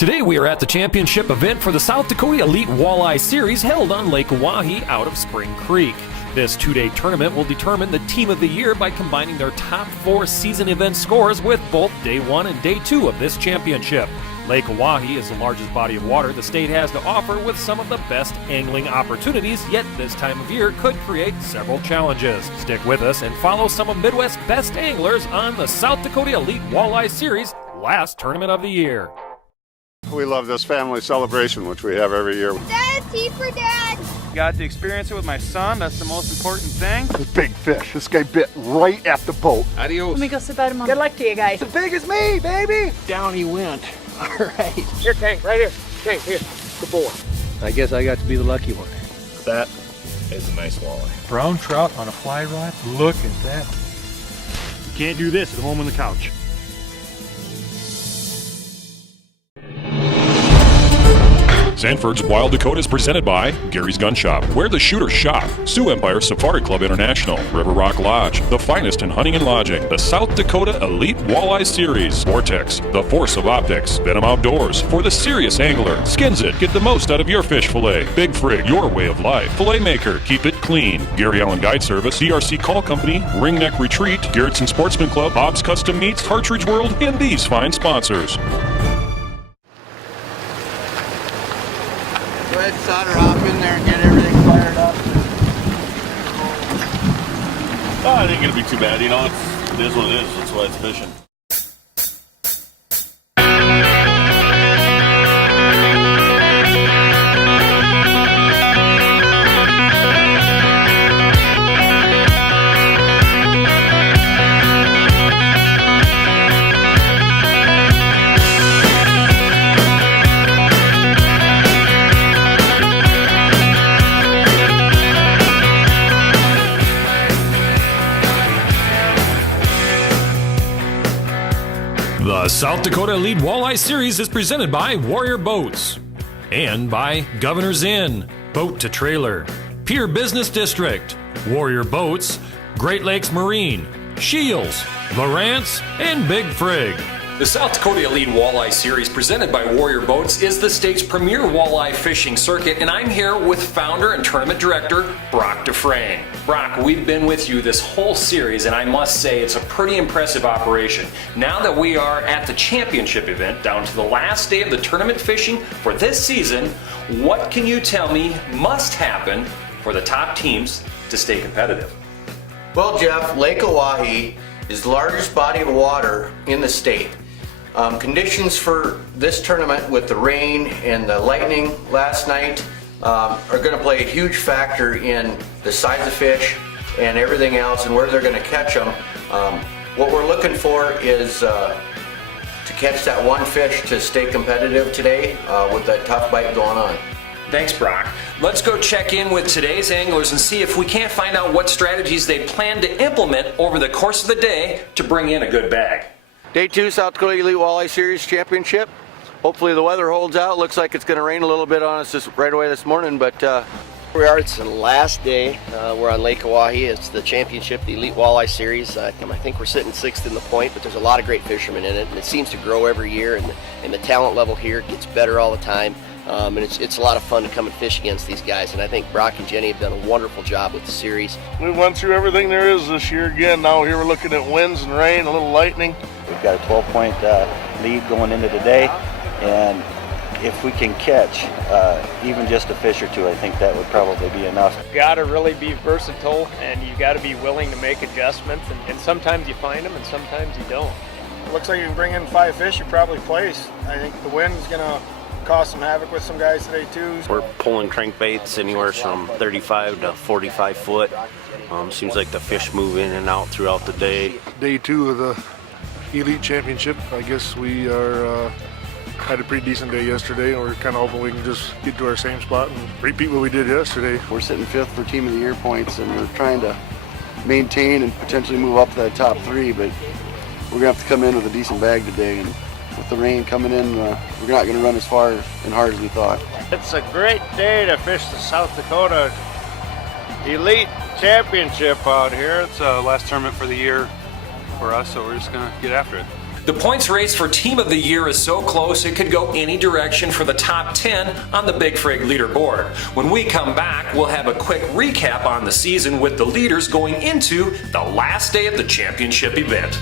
Today we are at the championship event for the South Dakota Elite Walleye Series held on Lake Oahe out of Spring Creek. This two-day tournament will determine the team of the year by combining their top 4 season event scores with both day 1 and day 2 of this championship. Lake Oahe is the largest body of water the state has to offer with some of the best angling opportunities, yet this time of year could create several challenges. Stick with us and follow some of Midwest's best anglers on the South Dakota Elite Walleye Series last tournament of the year. We love this family celebration, which we have every year. Dad, tea for Dad. Got to experience it with my son. That's the most important thing. This big fish. This guy bit right at the boat. Adios. Let me go sit by Mom. Good luck to you guys. As big as me, baby. Down he went. All right. Here, Tank, right here. Tank, here. Good boy. I guess I got to be the lucky one. That is a nice walleye. Brown trout on a fly rod. Look at that. You can't do this at home on the couch. Sanford's Wild Dakota is presented by Gary's Gun Shop, Where the Shooters Shop, Sioux Empire Safari Club International, River Rock Lodge, the finest in hunting and lodging, the South Dakota Elite Walleye Series, Vortex, the Force of Optics, Venom Outdoors, for the serious angler, Skins It, get the most out of your fish fillet, Big Frig, your way of life, Fillet Maker, keep it clean, Gary Allen Guide Service, DRC Call Company, Ringneck Retreat, Garrettson Sportsman Club, Bob's Custom Meats, Partridge World, and these fine sponsors. Go ahead, solder hop in there and get everything fired up. I think it'll be too bad, you know, it is what it is, that's why it's fishing. The South Dakota Elite Walleye Series is presented by Warrior Boats and by Governor's Inn, Boat to Trailer, Pier Business District, Warrior Boats, Great Lakes Marine, Shields, Lawrence, and Big Frig. The South Dakota Elite Walleye Series presented by Warrior Boats is the state's premier walleye fishing circuit, and I'm here with founder and tournament director Brock Dufresne. Brock, we've been with you this whole series, and I must say it's a pretty impressive operation. Now that we are at the championship event, down to the last day of the tournament fishing for this season, what can you tell me must happen for the top teams to stay competitive? Well, Jeff, Lake Oahe is the largest body of water in the state. Conditions for this tournament with the rain and the lightning last night are going to play a huge factor in the size of fish and everything else and where they're going to catch them. What we're looking for is to catch that one fish to stay competitive today with that tough bite going on. Thanks, Brock. Let's go check in with today's anglers and see if we can't find out what strategies they plan to implement over the course of the day to bring in a good bag. Day 2 South Dakota Elite Walleye Series Championship. Hopefully the weather holds out. Looks like it's going to rain a little bit on us right away this morning, but we are. It's the last day. We're on Lake Oahe. It's the championship, the Elite Walleye Series. I think we're sitting 6th in the point, but there's a lot of great fishermen in it, and it seems to grow every year, and the talent level here gets better all the time. And it's a lot of fun to come and fish against these guys, and I think Brock and Jenny have done a wonderful job with the series. We went through everything there is this year again. Now here we're looking at winds and rain, a little lightning. We've got a 12-point lead going into today, and if we can catch even just a fish or two, I think that would probably be enough. You got to really be versatile, and you got to be willing to make adjustments, and sometimes you find them and sometimes you don't. It looks like you can bring in 5 fish, you probably place. I think the wind is going to cause some havoc with some guys today too. We're pulling crankbaits anywhere from 35 to 45 foot. Seems like the fish move in and out throughout the day. Day 2 of the Elite Championship. I guess we had a pretty decent day yesterday, and we're kind of hoping we can just get to our same spot and repeat what we did yesterday. We're sitting 5th for Team of the Year points, and we're trying to maintain and potentially move up to that top 3, but we're going to have to come in with a decent bag today, and with the rain coming in, we're not going to run as far and hard as we thought. It's a great day to fish the South Dakota Elite Championship out here. It's the last tournament for the year for us, so we're just going to get after it. The points race for Team of the Year is so close it could go any direction for the top 10 on the Big Frig leaderboard. When we come back, we'll have a quick recap on the season with the leaders going into the last day of the championship event.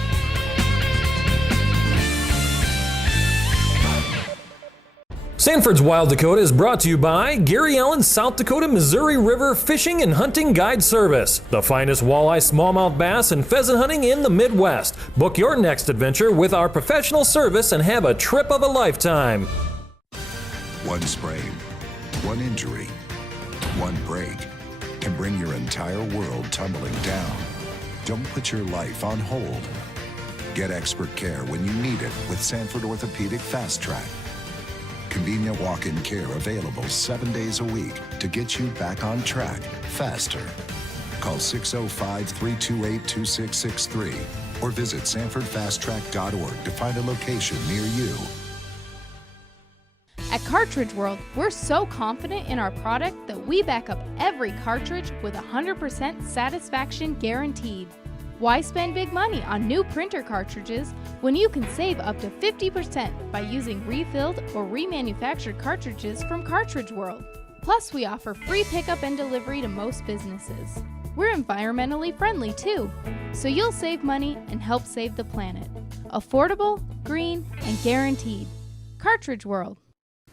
Sanford's Wild Dakota is brought to you by Gary Allen's South Dakota Missouri River Fishing and Hunting Guide Service, the finest walleye, smallmouth bass, and pheasant hunting in the Midwest. Book your next adventure with our professional service and have a trip of a lifetime. One sprain, one injury, one break can bring your entire world tumbling down. Don't put your life on hold. Get expert care when you need it with Sanford Orthopedic Fast Track. Convenient walk-in care available 7 days a week to get you back on track faster. Call 605-328-2663 or visit sanfordfasttrack.org to find a location near you. At Cartridge World, we're so confident in our product that we back up every cartridge with 100% satisfaction guaranteed. Why spend big money on new printer cartridges when you can save up to 50% by using refilled or remanufactured cartridges from Cartridge World? Plus, we offer free pickup and delivery to most businesses. We're environmentally friendly too, so you'll save money and help save the planet. Affordable, green, and guaranteed. Cartridge World.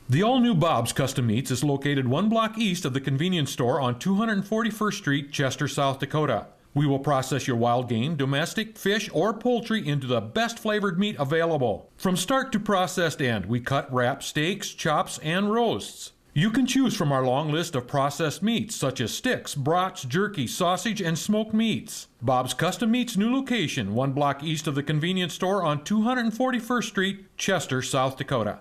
The all-new Bob's Custom Meats is located 1 block east of the convenience store on 241st Street, Chester, South Dakota. We will process your wild game, domestic, fish, or poultry into the best flavored meat available. From start to processed end, we cut, wrap, steaks, chops, and roasts. You can choose from our long list of processed meats such as sticks, brats, jerky, sausage, and smoked meats. Bob's Custom Meats new location, 1 block east of the convenience store on 241st Street, Chester, South Dakota.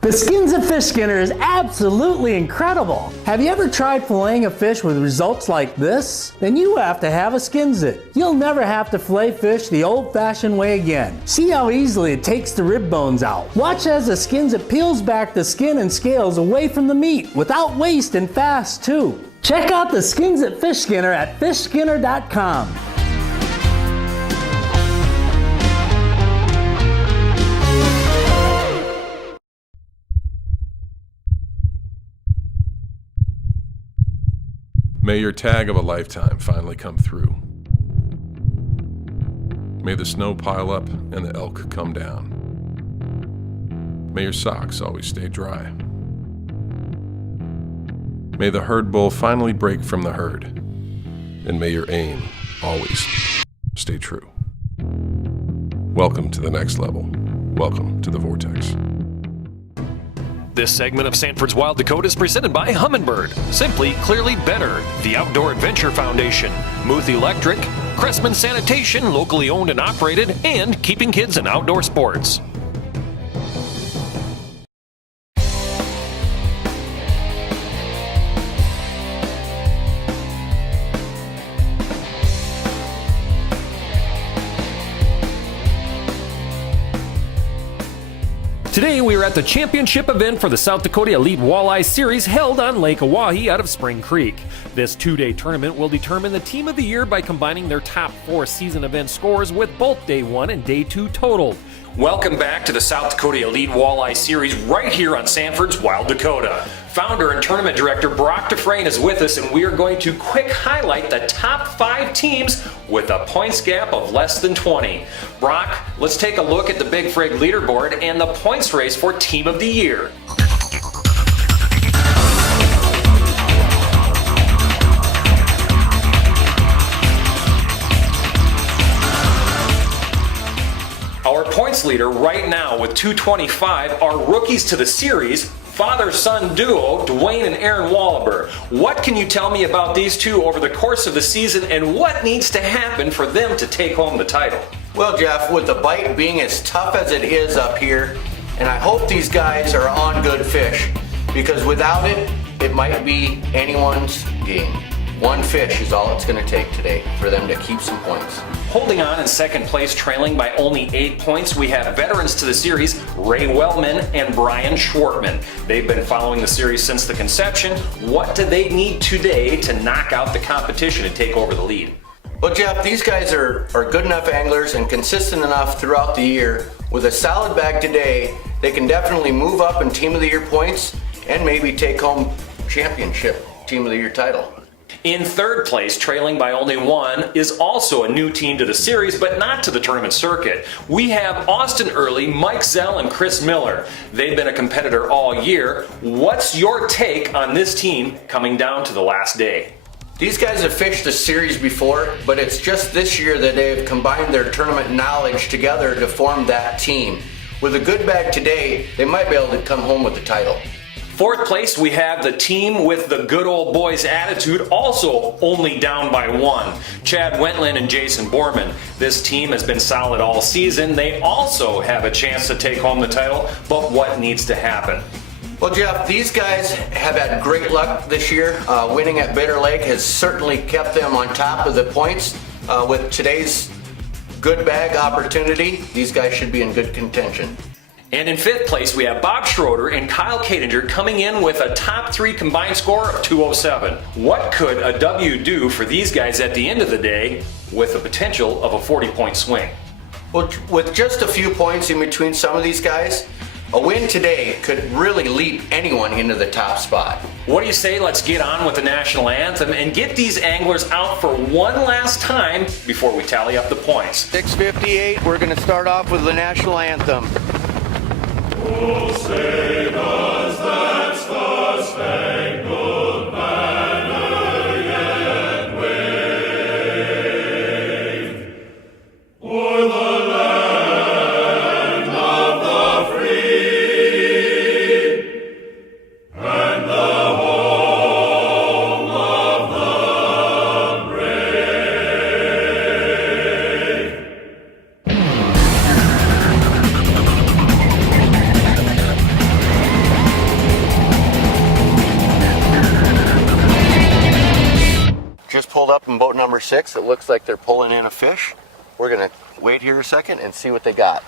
The Skins of Fish Skinner is absolutely incredible. Have you ever tried filleting a fish with results like this? Then you have to have a Skins It. You'll never have to fillet fish the old-fashioned way again. See how easily it takes the rib bones out. Watch as the Skins It peels back the skin and scales away from the meat without waste and fast too. Check out the Skins It Fish Skinner at fishskinner.com. May your tag of a lifetime finally come through. May the snow pile up and the elk come down. May your socks always stay dry. May the herd bull finally break from the herd. And may your aim always stay true. Welcome to the next level. Welcome to the Vortex. This segment of Sanford's Wild Dakota is presented by Humminbird, Simply Clearly Better, the Outdoor Adventure Foundation, Muth Electric, Cressman Sanitation, locally owned and operated, and Keeping Kids in Outdoor Sports. Today we are at the championship event for the South Dakota Elite Walleye Series held on Lake Oahe out of Spring Creek. This 2-day tournament will determine the Team of the Year by combining their top 4 season event scores with both Day 1 and Day 2 totaled. Welcome back to the South Dakota Elite Walleye Series right here on Sanford's Wild Dakota. Founder and tournament director Brock Dufresne is with us, and we are going to quick highlight the top 5 teams with a points gap of less than 20. Brock, let's take a look at the Big Frig leaderboard and the points race for Team of the Year. Our points leader right now with 225 are rookies to the series, father-son duo, Dwayne and Aaron Wallaber. What can you tell me about these two over the course of the season, and what needs to happen for them to take home the title? Well, Jeff, with the bite being as tough as it is up here, and I hope these guys are on good fish, because without it, it might be anyone's game. 1 fish is all it's going to take today for them to keep some points. Holding on in second place, trailing by only 8 points, we have veterans to the series, Ray Wellman and Brian Schwartman. They've been following the series since the conception. What do they need today to knock out the competition and take over the lead? Well, Jeff, these guys are good enough anglers and consistent enough throughout the year. With a solid bag today, they can definitely move up in Team of the Year points and maybe take home championship Team of the Year title. In third place, trailing by only one, is also a new team to the series, but not to the tournament circuit. We have Austin Early, Mike Zell, and Chris Miller. They've been a competitor all year. What's your take on this team coming down to the last day? These guys have fished the series before, but it's just this year that they've combined their tournament knowledge together to form that team. With a good bag today, they might be able to come home with the title. Fourth place, we have the team with the good old boys attitude, also only down by one. Chad Wentland and Jason Borman. This team has been solid all season. They also have a chance to take home the title, but what needs to happen? Well, Jeff, these guys have had great luck this year. Winning at Bitter Lake has certainly kept them on top of the points. With today's good bag opportunity, these guys should be in good contention. And in fifth place, we have Bob Schroeder and Kyle Katinger coming in with a top three combined score of 207. What could a W do for these guys at the end of the day with the potential of a 40-point swing? Well, with just a few points in between some of these guys, a win today could really leap anyone into the top spot. What do you say let's get on with the national anthem and get these anglers out for one last time before we tally up the points? 6:58, we're going to start off with the national anthem. Oh, say does that star-spangled banner yet wave o'er the land of the free and the home of the brave? Just pulled up in boat number 6. It looks like they're pulling in a fish. We're gonna wait here a second and see what they got.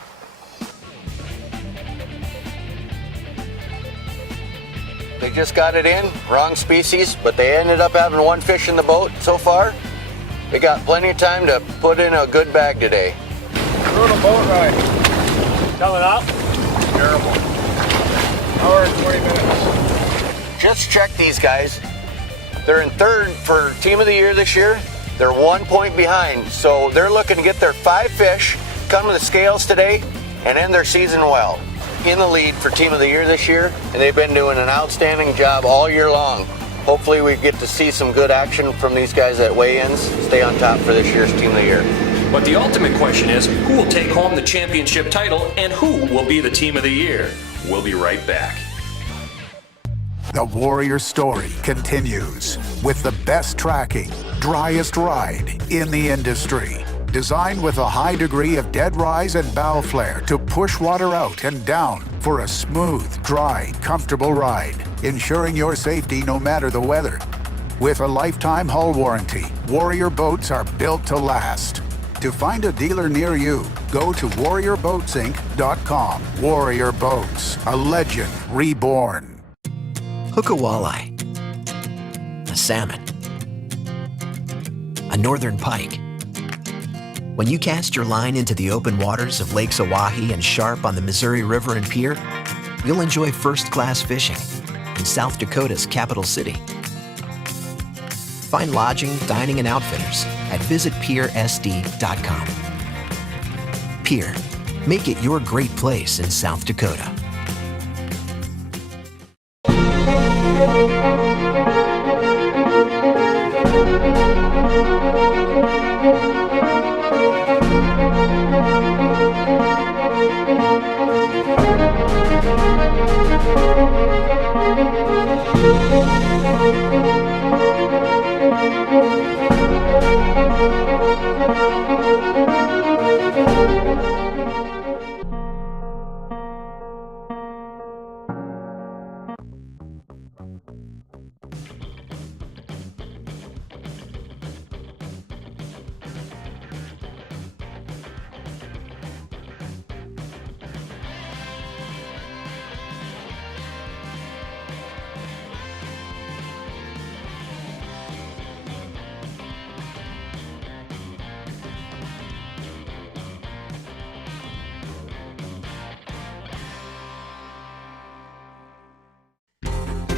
They just got it in, wrong species, but they ended up having one fish in the boat so far. They got plenty of time to put in a good bag today. Brutal boat ride. Coming up? Terrible. Hour and 20 minutes. Just check these guys. They're in third for Team of the Year this year. They're 1 point behind, so they're looking to get their 5 fish, come to the scales today, and end their season well. In the lead for Team of the Year this year, and they've been doing an outstanding job all year long. Hopefully we get to see some good action from these guys at weigh-ins, stay on top for this year's Team of the Year. But the ultimate question is, who will take home the championship title and who will be the Team of the Year? We'll be right back. The Warrior story continues with the best tracking, driest ride in the industry. Designed with a high degree of dead rise and bow flare to push water out and down for a smooth, dry, comfortable ride, ensuring your safety no matter the weather. With a lifetime hull warranty, Warrior boats are built to last. To find a dealer near you, go to warriorboatsinc.com. Warrior Boats, a legend reborn. Hook a walleye, a salmon, a northern pike. When you cast your line into the open waters of Lakes Oahe and Sharp on the Missouri River and Pier, you'll enjoy first-class fishing in South Dakota's capital city. Find lodging, dining, and outfitters at visitpiersd.com. Pier, make it your great place in South Dakota.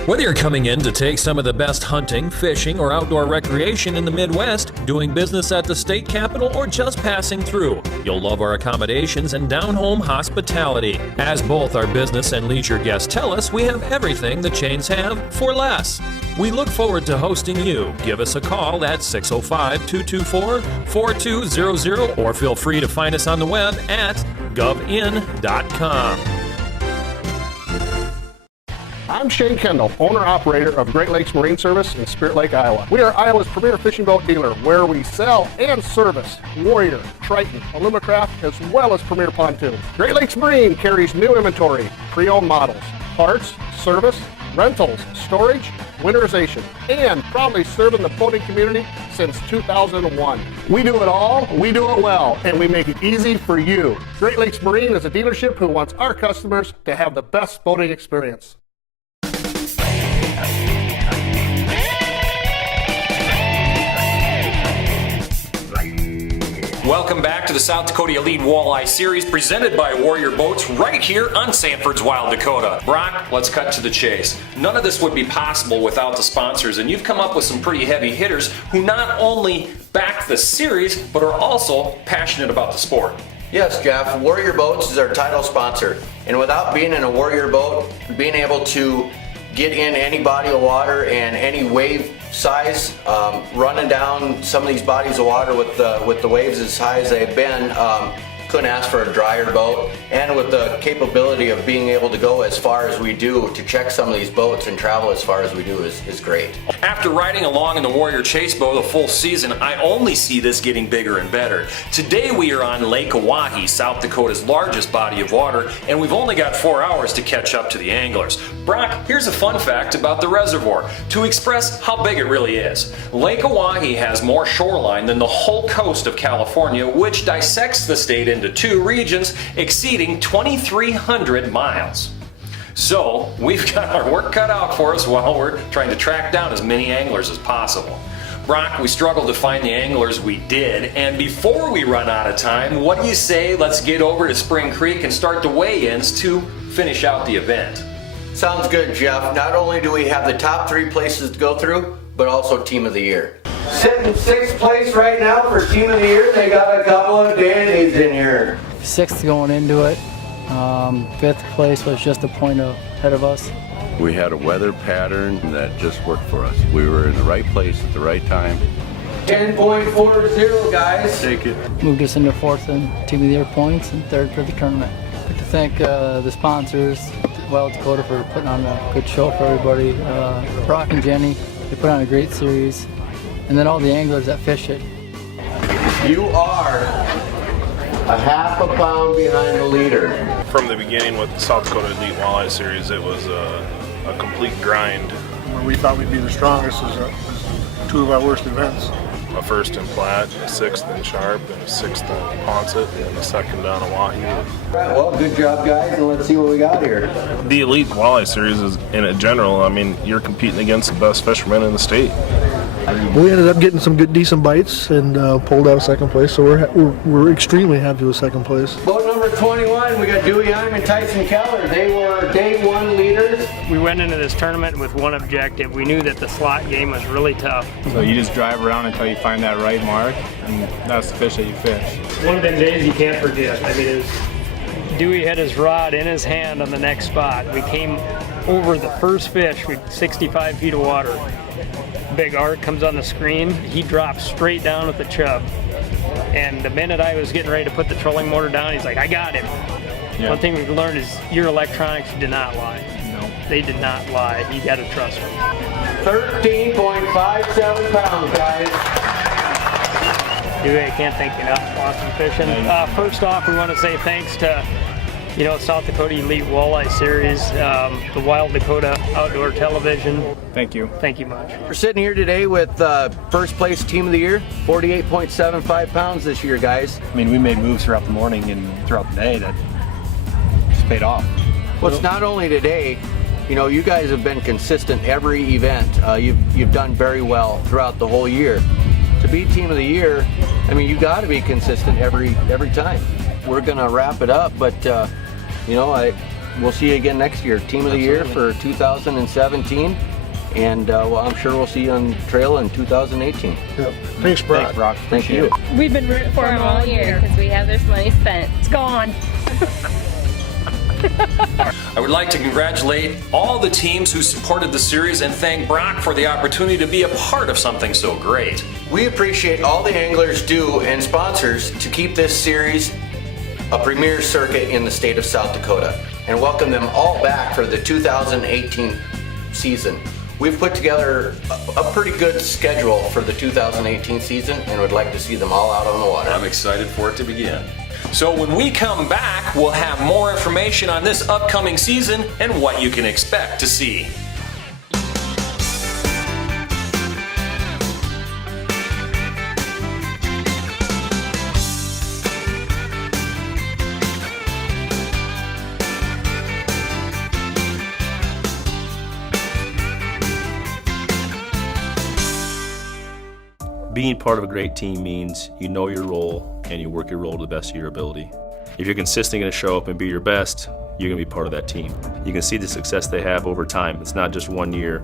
Whether you're coming in to take some of the best hunting, fishing, or outdoor recreation in the Midwest, doing business at the state capitol, or just passing through, you'll love our accommodations and down-home hospitality. As both our business and leisure guests tell us, we have everything the chains have for less. We look forward to hosting you. Give us a call at 605-224-4200 or feel free to find us on the web at govin.com. I'm Shane Kendall, owner-operator of Great Lakes Marine Service in Spirit Lake, Iowa. We are Iowa's premier fishing boat dealer, where we sell and service Warrior, Triton, Alumacraft, as well as premier pontoons. Great Lakes Marine carries new inventory, pre-owned models, parts, service, rentals, storage, winterization, and proudly serving the boating community since 2001. We do it all, we do it well, and we make it easy for you. Great Lakes Marine is a dealership who wants our customers to have the best boating experience. Welcome back to the South Dakota Elite Walleye Series presented by Warrior Boats right here on Sanford's Wild Dakota. Brock, let's cut to the chase. None of this would be possible without the sponsors, and you've come up with some pretty heavy hitters who not only back the series, but are also passionate about the sport. Yes, Jeff, Warrior Boats is our title sponsor, and without being in a Warrior boat, being able to get in any body of water and any wave size, running down some of these bodies of water with the waves as high as they've been, couldn't ask for a drier boat. And with the capability of being able to go as far as we do to check some of these boats and travel as far as we do is great. After riding along in the Warrior Chase boat a full season, I only see this getting bigger and better. Today we are on Lake Oahe, South Dakota's largest body of water, and we've only got 4 hours to catch up to the anglers. Brock, here's a fun fact about the reservoir to express how big it really is. Lake Oahe has more shoreline than the whole coast of California, which dissects the state into 2 regions exceeding 2,300 miles. So we've got our work cut out for us while we're trying to track down as many anglers as possible. Brock, we struggled to find the anglers we did, and before we run out of time, what do you say let's get over to Spring Creek and start the weigh-ins to finish out the event? Sounds good, Jeff. Not only do we have the top 3 places to go through, but also Team of the Year. Sitting 6th place right now for Team of the Year. They got a couple of dandies in here. 6th going into it. 5th place was just a point ahead of us. We had a weather pattern that just worked for us. We were in the right place at the right time. 10.40, guys. Take it. Moved us into 4th in Team of the Year points and 3rd for the tournament. I'd like to thank the sponsors, Wild Dakota, for putting on a good show for everybody. Brock and Jenny, they put on a great series. And then all the anglers that fish it. You are a half a pound behind the leader. From the beginning with the South Dakota Elite Walleye Series, it was a complete grind. Where we thought we'd be the strongest was 2 of our worst events. A 1st in Platte, a 6th in Sharp, and a 6th in Ponset, and a 2nd down Oahe. Right, well, good job, guys, and let's see what we got here. The Elite Walleye Series is, in general, I mean, you're competing against the best fishermen in the state. We ended up getting some good, decent bites and pulled out 2nd place, so we're extremely happy with 2nd place. Boat number 21, we got Dewey Heim and Tyson Keller. They were day 1 leaders. We went into this tournament with one objective. We knew that the slot game was really tough. So you just drive around until you find that right mark, and that's the fish that you fish. One of them days you can't forget. I mean, Dewey had his rod in his hand on the next spot. We came over the first fish with 65 feet of water. Big Art comes on the screen. He drops straight down with the chub. And the minute I was getting ready to put the trolling motor down, he's like, I got him. Yeah. One thing we've learned is your electronics do not lie. No. They did not lie. You got to trust them. 13.57 pounds, guys. Dewey, I can't thank you enough. Awesome fishing. First off, we want to say thanks to South Dakota Elite Walleye Series, the Wild Dakota Outdoor Television. Thank you. Thank you much. We're sitting here today with 1st place Team of the Year, 48.75 pounds this year, guys. I mean, we made moves throughout the morning and throughout the day that just paid off. Well, it's not only today. You guys have been consistent every event. You've done very well throughout the whole year. To be Team of the Year, I mean, you got to be consistent every time. We're gonna wrap it up, but I we'll see you again next year. Team of the Year for 2017. And well, I'm sure we'll see you on trail in 2018. Yep. Thanks, Brock. Thanks, Brock. Thank you. We've been rooting for him all year because we have this money spent. It's gone. I would like to congratulate all the teams who supported the series and thank Brock for the opportunity to be a part of something so great. We appreciate all the anglers do and sponsors to keep this series a premier circuit in the state of South Dakota and welcome them all back for the 2018 season. We've put together a pretty good schedule for the 2018 season and would like to see them all out on the water. I'm excited for it to begin. So when we come back, we'll have more information on this upcoming season and what you can expect to see. Being part of a great team means you know your role and you work your role to the best of your ability. If you're consistently going to show up and be your best, you're going to be part of that team. You can see the success they have over time. It's not just 1 year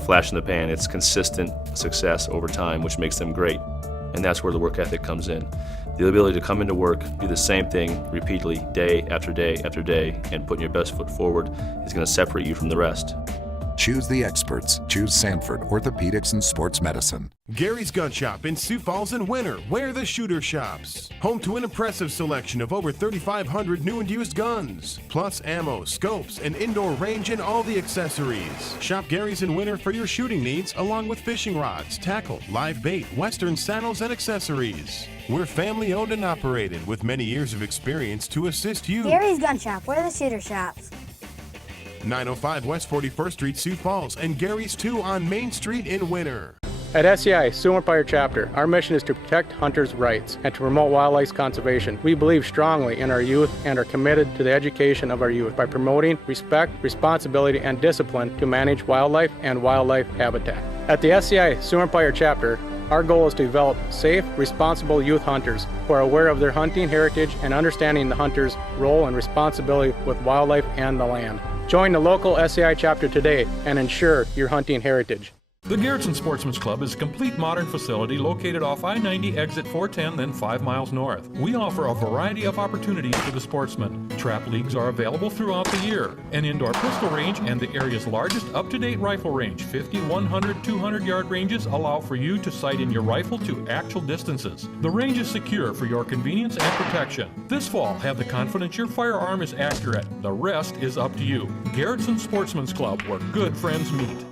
flash in the pan, it's consistent success over time, which makes them great. And that's where the work ethic comes in. The ability to come into work, do the same thing repeatedly day after day after day, and putting your best foot forward is going to separate you from the rest. Choose the experts. Choose Sanford Orthopedics and Sports Medicine. Gary's Gun Shop in Sioux Falls and Winter, where the shooter shops. Home to an impressive selection of over 3,500 new and used guns, plus ammo, scopes, and indoor range and all the accessories. Shop Gary's in Winter for your shooting needs, along with fishing rods, tackle, live bait, western saddles, and accessories. We're family owned and operated with many years of experience to assist you. Gary's Gun Shop, where the shooter shops. 905 West 41st Street, Sioux Falls, and Gary's 2 on Main Street in Winter. At SCI, Sioux Empire Chapter, our mission is to protect hunters' rights and to promote wildlife conservation. We believe strongly in our youth and are committed to the education of our youth by promoting respect, responsibility, and discipline to manage wildlife and wildlife habitat. At the SCI Sioux Empire Chapter, our goal is to develop safe, responsible youth hunters who are aware of their hunting heritage and understanding the hunter's role and responsibility with wildlife and the land. Join the local SCI chapter today and ensure your hunting heritage. The Garrettson Sportsman's Club is a complete modern facility located off I-90 exit 410, then 5 miles north. We offer a variety of opportunities for the sportsman. Trap leagues are available throughout the year. An indoor pistol range and the area's largest up-to-date rifle range, 50, 100, 200-yard ranges allow for you to sight in your rifle to actual distances. The range is secure for your convenience and protection. This fall, have the confidence your firearm is accurate. The rest is up to you. Garrettson Sportsman's Club, where good friends meet.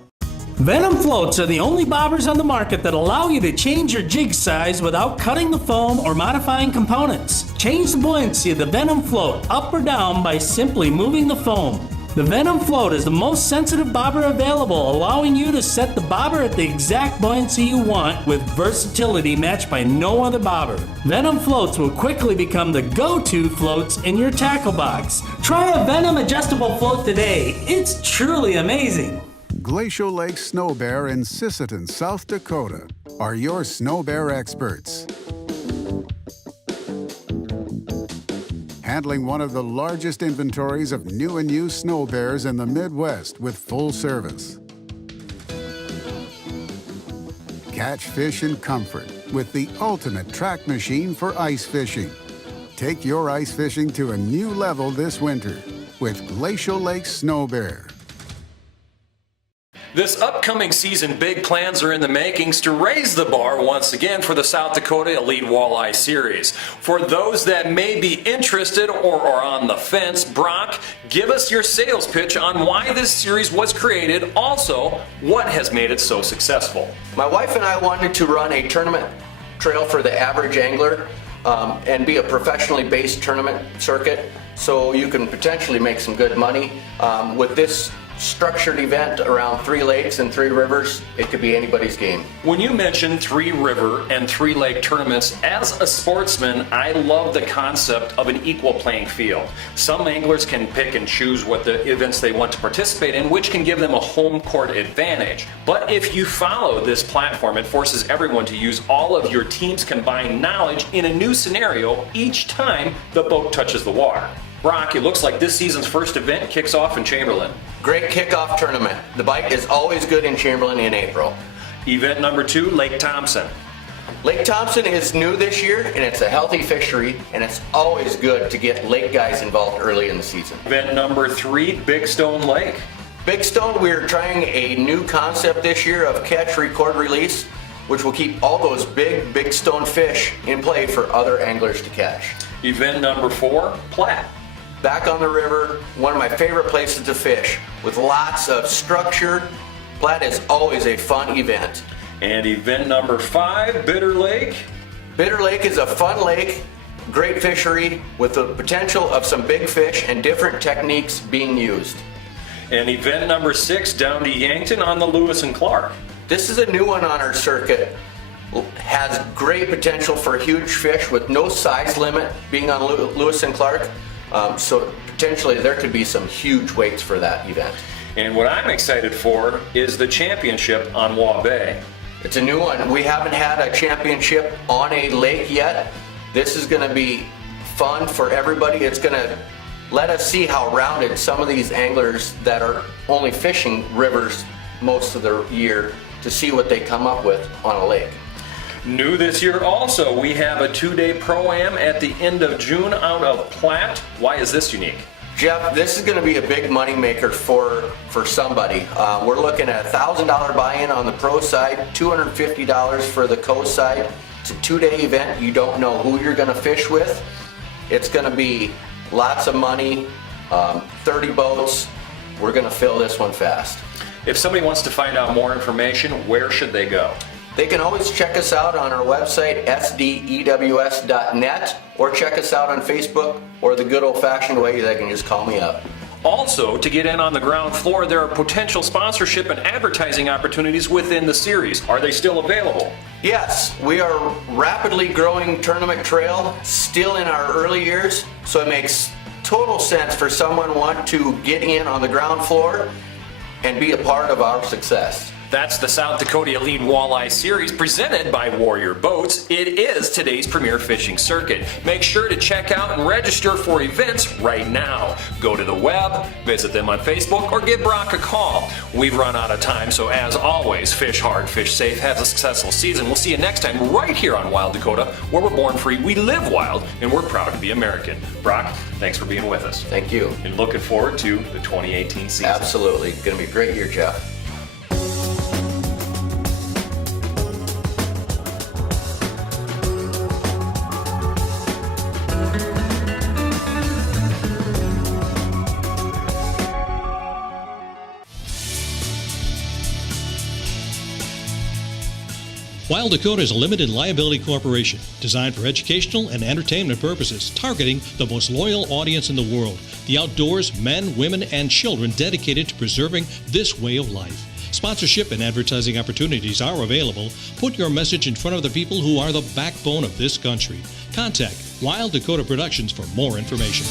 Venom floats are the only bobbers on the market that allow you to change your jig size without cutting the foam or modifying components. Change the buoyancy of the Venom float up or down by simply moving the foam. The Venom float is the most sensitive bobber available, allowing you to set the bobber at the exact buoyancy you want with versatility matched by no other bobber. Venom floats will quickly become the go-to floats in your tackle box. Try a Venom adjustable float today. It's truly amazing. Glacial Lake Snow Bear in Sisseton, South Dakota, are your snow bear experts. Handling one of the largest inventories of new and used snow bears in the Midwest with full service. Catch fish in comfort with the ultimate track machine for ice fishing. Take your ice fishing to a new level this winter with Glacial Lake Snow Bear. This upcoming season, big plans are in the makings to raise the bar once again for the South Dakota Elite Walleye Series. For those that may be interested or are on the fence, Brock, give us your sales pitch on why this series was created, also what has made it so successful. My wife and I wanted to run a tournament trail for the average angler and be a professionally based tournament circuit, so you can potentially make some good money with this structured event around 3 lakes and 3 rivers. It could be anybody's game. When you mention 3 river and 3 lake tournaments, as a sportsman, I love the concept of an equal playing field. Some anglers can pick and choose what the events they want to participate in, which can give them a home court advantage. But if you follow this platform, it forces everyone to use all of your team's combined knowledge in a new scenario each time the boat touches the water. Brock, it looks like this season's first event kicks off in Chamberlain. Great kickoff tournament. The bite is always good in Chamberlain in April. Event number 2, Lake Thompson. Lake Thompson is new this year, and it's a healthy fishery, and it's always good to get lake guys involved early in the season. Event number 3, Big Stone Lake. Big Stone, we're trying a new concept this year of catch, record, release, which will keep all those big stone fish in play for other anglers to catch. Event number 4, Platte. Back on the river, one of my favorite places to fish, with lots of structure. Platte is always a fun event. And event number 5, Bitter Lake. Bitter Lake is a fun lake, great fishery, with the potential of some big fish and different techniques being used. And event number 6, down to Yankton on the Lewis and Clark. This is a new one on our circuit. Has great potential for huge fish with no size limit being on Lewis and Clark. So potentially there could be some huge weights for that event. And what I'm excited for is the championship on Waugh Bay. It's a new one. We haven't had a championship on a lake yet. This is going to be fun for everybody. It's going to let us see how rounded some of these anglers that are only fishing rivers most of the year, to see what they come up with on a lake. New this year also, we have a 2-day Pro-Am at the end of June out of Platte. Why is this unique? Jeff, this is going to be a big money maker for somebody. We're looking at a $1,000 buy-in on the pro side, $250 for the co side. It's a 2-day event. You don't know who you're going to fish with. It's going to be lots of money, 30 boats. We're going to fill this one fast. If somebody wants to find out more information, where should they go? They can always check us out on our website, sdews.net, or check us out on Facebook, or the good old-fashioned way, they can just call me up. Also, to get in on the ground floor, there are potential sponsorship and advertising opportunities within the series. Are they still available? Yes, we are rapidly growing tournament trail, still in our early years, so it makes total sense for someone want to get in on the ground floor and be a part of our success. That's the South Dakota Elite Walleye Series presented by Warrior Boats. It is today's premier fishing circuit. Make sure to check out and register for events right now. Go to the web, visit them on Facebook, or give Brock a call. We've run out of time, so as always, fish hard, fish safe, have a successful season. We'll see you next time right here on Wild Dakota, where we're born free, we live wild, and we're proud to be American. Brock, thanks for being with us. Thank you. And looking forward to the 2018 season. Absolutely. It's going to be a great year, Jeff. Wild Dakota is a limited liability corporation designed for educational and entertainment purposes, targeting the most loyal audience in the world, the outdoors, men, women, and children dedicated to preserving this way of life. Sponsorship and advertising opportunities are available. Put your message in front of the people who are the backbone of this country. Contact Wild Dakota Productions for more information.